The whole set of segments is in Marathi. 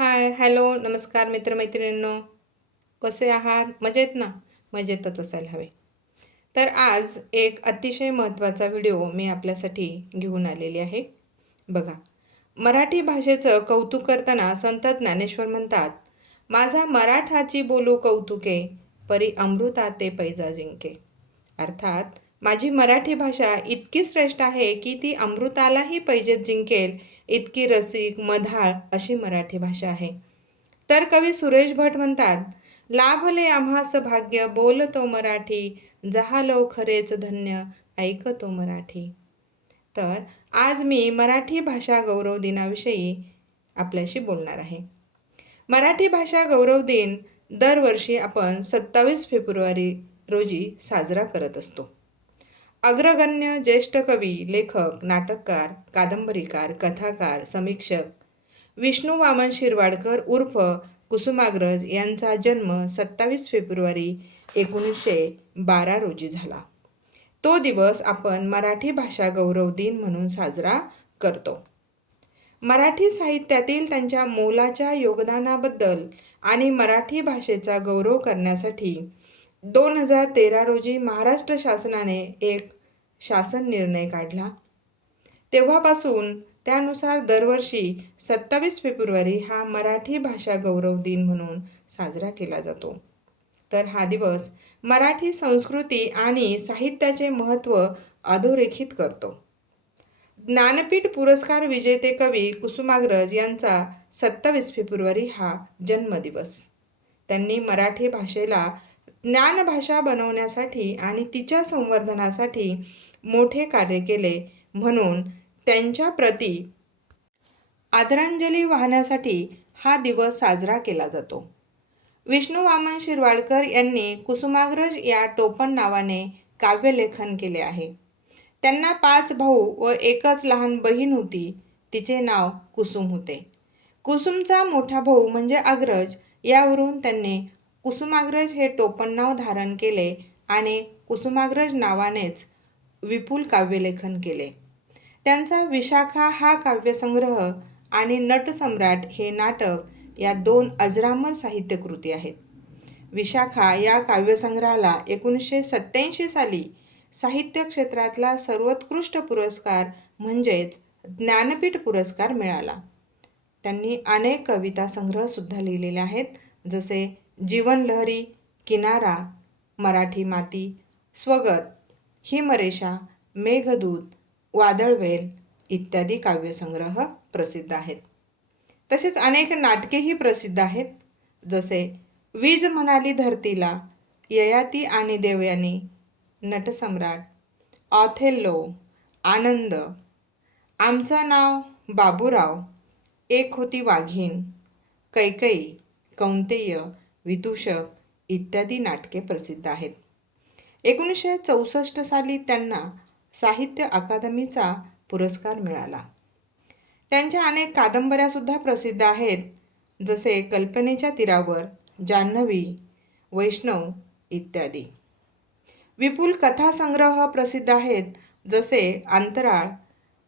हाय, हॅलो, नमस्कार मित्रमैत्रिणींनो. कसे आहात? मजेत ना? मजेतच असायला हवे. तर आज एक अतिशय महत्त्वाचा व्हिडिओ मी आपल्यासाठी घेऊन आलेली आहे. बघा, मराठी भाषेचं कौतुक करताना संत ज्ञानेश्वर म्हणतात, माझा मराठाची बोलू कौतुके, परी अमृता ते पैजा जिंके. अर्थात माझी मराठी भाषा इतकी श्रेष्ठ आहे की ती अमृतालाही पैजेत जिंकेल इतकी रसिक मधाळ अशी मराठी भाषा आहे. तर कवी सुरेश भट म्हणतात, लाभले आम्हास भाग्य बोलतो मराठी, जहालो खरेच धन्य ऐकतो मराठी. तर आज मी मराठी भाषा गौरव दिनाविषयी आपल्याशी बोलणार आहे. मराठी भाषा गौरव दिन दरवर्षी आपण 27 फेब्रुवारी रोजी साजरा करत असतो. अग्रगण्य ज्येष्ठ कवी, लेखक, नाटककार, कादंबरीकार, कथाकार, समीक्षक विष्णू वामन शिरवाडकर उर्फ कुसुमाग्रज यांचा जन्म 27 फेब्रुवारी 1912 रोजी झाला. तो दिवस आपण मराठी भाषा गौरव दिन म्हणून साजरा करतो. मराठी साहित्यातील त्यांच्या मोलाच्या योगदानाबद्दल आणि मराठी भाषेचा गौरव करण्यासाठी 2013 रोजी महाराष्ट्र शासनाने एक शासन निर्णय काढला. तेव्हापासून त्यानुसार दरवर्षी 27 फेब्रुवारी हा मराठी भाषा गौरव दिन म्हणून साजरा केला जातो. तर हा दिवस मराठी संस्कृती आणि साहित्याचे महत्त्व अधोरेखित करतो. ज्ञानपीठ पुरस्कार विजेते कवी कुसुमाग्रज यांचा 27 फेब्रुवारी हा जन्मदिवस. त्यांनी मराठी भाषेला ज्ञानभाषा बनवण्यासाठी आणि तिच्या संवर्धनासाठी मोठे कार्य केले, म्हणून त्यांच्याप्रती आदरांजली वाहण्यासाठी हा दिवस साजरा केला जातो. विष्णू वामन शिरवाडकर यांनी कुसुमाग्रज या टोपण नावाने काव्यलेखन केले आहे. त्यांना 5 भाऊ व एकच लहान बहीण होती. तिचे नाव कुसुम होते. कुसुमचा मोठा भाऊ म्हणजे अग्रज, यावरून त्यांनी कुसुमाग्रज हे टोपण नाव धारण केले आणि कुसुमाग्रज नावानेच विपुल काव्यलेखन केले. त्यांचा विशाखा हा काव्यसंग्रह आणि नटसम्राट हे नाटक या 2 अजरामर साहित्यकृती आहेत. विशाखा या काव्यसंग्रहाला 1987 साली साहित्य क्षेत्रातला सर्वोत्कृष्ट पुरस्कार म्हणजेच ज्ञानपीठ पुरस्कार मिळाला. त्यांनी अनेक कविता संग्रहसुद्धा लिहिलेले आहेत, जसे जीवनलहरी, किनारा, मराठी माती, स्वगत, हिमरेषा, मेघदूत, वादळवेल इत्यादी काव्यसंग्रह प्रसिद्ध आहेत. तसेच अनेक नाटकेही प्रसिद्ध आहेत, जसे वीज म्हणाली धरतीला, ययाती आणि देवयानी, नटसम्राट, ऑथेल्लो, आनंद, आमचं नाव बाबूराव, एक होती वाघीण, कैकई, कौंतेय, विदूषक इत्यादी नाटके प्रसिद्ध आहेत. 1964 साली त्यांना साहित्य अकादमीचा पुरस्कार मिळाला. त्यांच्या अनेक कादंबऱ्यासुद्धा प्रसिद्ध आहेत, जसे कल्पनेच्या तीरावर, जान्हवी, वैष्णव इत्यादी. विपुल कथासंग्रह प्रसिद्ध आहेत, जसे अंतराळ,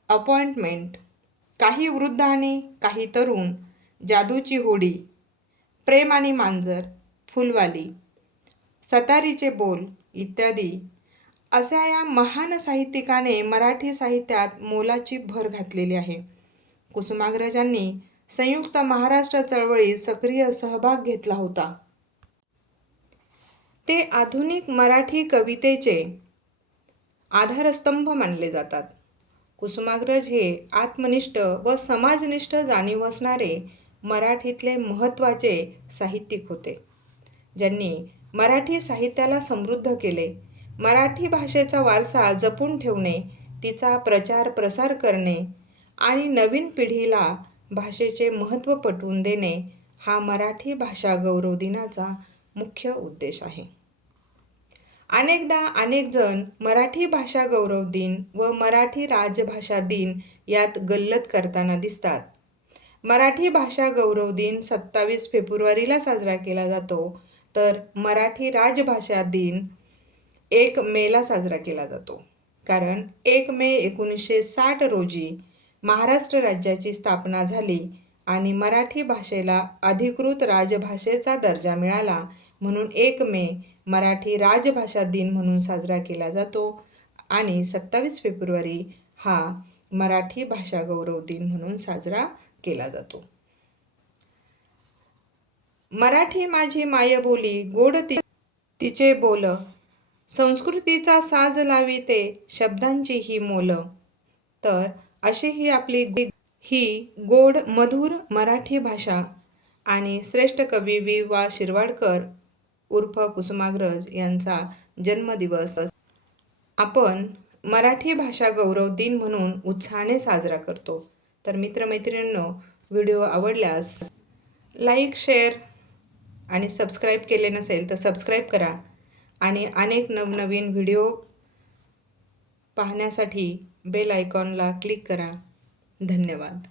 अपॉइंटमेंट, काही वृद्ध आणि काही तरुण, जादूची होडी, प्रेम आणि मांजर, फुलवाली, सतारीचे बोल इत्यादी. अशा या महान साहित्यिकाने मराठी साहित्यात मोलाची भर घातलेली आहे. कुसुमाग्रजांनी संयुक्त महाराष्ट्र चळवळीत सक्रिय सहभाग घेतला होता. ते आधुनिक मराठी कवितेचे आधारस्तंभ मानले जातात. कुसुमाग्रज हे आत्मनिष्ठ व समाजनिष्ठ जाणीव असणारे मराठीतले महत्त्वाचे साहित्यिक होते, ज्यांनी मराठी साहित्याला समृद्ध केले. मराठी भाषेचा वारसा जपून ठेवणे, तिचा प्रचार प्रसार करणे आणि नवीन पिढीला भाषेचे महत्त्व पटवून देणे हा मराठी भाषा गौरव दिनाचा मुख्य उद्देश आहे. अनेकदा अनेक जण मराठी भाषा गौरव दिन व मराठी राजभाषा दिन यात गल्लत करताना दिसतात. मराठी भाषा गौरव दिन 27 फेब्रुवारीला साजरा केला जातो, तर मराठी राजभाषा दिन 1 मेला साजरा केला जातो. कारण 1 मे 1960 रोजी महाराष्ट्र राज्याची स्थापना झाली आणि मराठी भाषेला अधिकृत राजभाषेचा दर्जा मिळाला म्हणून 1 मे मराठी राजभाषा दिन म्हणून साजरा केला जातो आणि 27 फेब्रुवारी हा मराठी भाषा गौरव दिन म्हणून साजरा केला जातो. मराठी माझी मायबोली गोड तिचे बोल, संस्कृतीचा साज लाविते शब्दांची ही मोल. तर अशी ही आपली ही गोड मधुर मराठी भाषा आणि श्रेष्ठ कवी वि.वा. शिरवाडकर उर्फ कुसुमाग्रज यांचा जन्मदिवस आपण मराठी भाषा गौरव दिन म्हणून उत्साहाने साजरा करतो. तर मित्रमैत्रिणींनो, व्हिडिओ आवडल्यास लाईक, शेअर आणि सबस्क्राईब केले नसेल तर सबस्क्राईब करा आणि अनेक नवनवीन व्हिडिओ पाहण्यासाठी बेल आयकॉनला क्लिक करा. धन्यवाद.